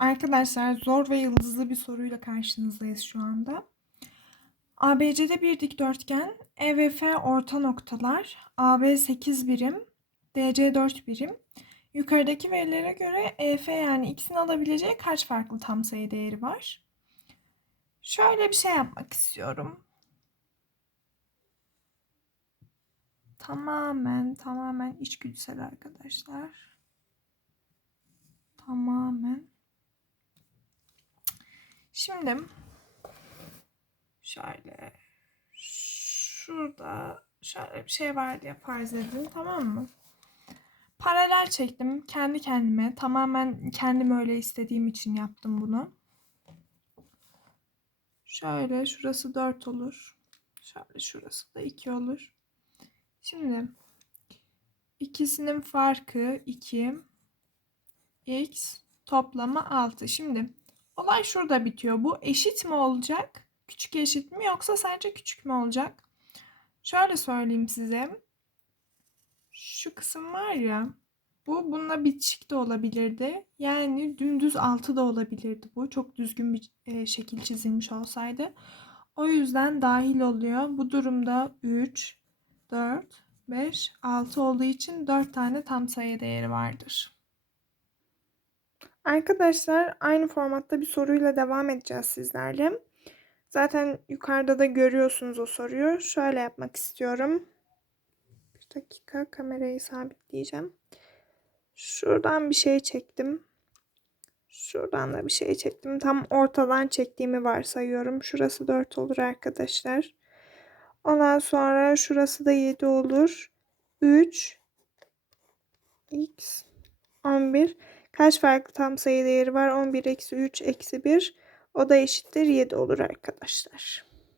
Arkadaşlar zor ve yıldızlı bir soruyla karşınızdayız şu anda. ABC'de bir dikdörtgen, E ve F orta noktalar, AB 8 birim, DC 4 birim. Yukarıdaki verilere göre EF yani x'in alabileceği kaç farklı tam sayı değeri var? Şöyle bir şey yapmak istiyorum. Tamamen tamamen içgüdüsel arkadaşlar. Tamamen. Şimdi şöyle şurada şöyle bir şey var diye farz edin tamam mı? Paralel çektim kendi kendime. Tamamen kendim öyle istediğim için yaptım bunu. Şöyle şurası 4 olur. Şöyle şurası da 2 olur. Şimdi ikisinin farkı 2 x toplamı 6. Şimdi olay şurada bitiyor. Bu eşit mi olacak? Küçük eşit mi yoksa sadece küçük mü olacak? Şöyle söyleyeyim size. Şu kısım var ya. Bu bununla bitişik de olabilirdi. Yani dümdüz 6 da olabilirdi bu. Çok düzgün bir e, şekil çizilmiş olsaydı. O yüzden dahil oluyor. Bu durumda 3, 4, 5, 6 olduğu için 4 tane tam sayı değeri vardır. Arkadaşlar aynı formatta bir soruyla devam edeceğiz sizlerle. Zaten yukarıda da görüyorsunuz o soruyu. Şöyle yapmak istiyorum. Bir dakika kamerayı sabitleyeceğim. Şuradan bir şey çektim. Şuradan da bir şey çektim. Tam ortadan çektiğimi varsayıyorum. Şurası 4 olur arkadaşlar. Ondan sonra şurası da 7 olur. 3 x 11 kaç farklı tam sayı değeri var? 11 eksi 3 eksi 1 o da eşittir 7 olur arkadaşlar.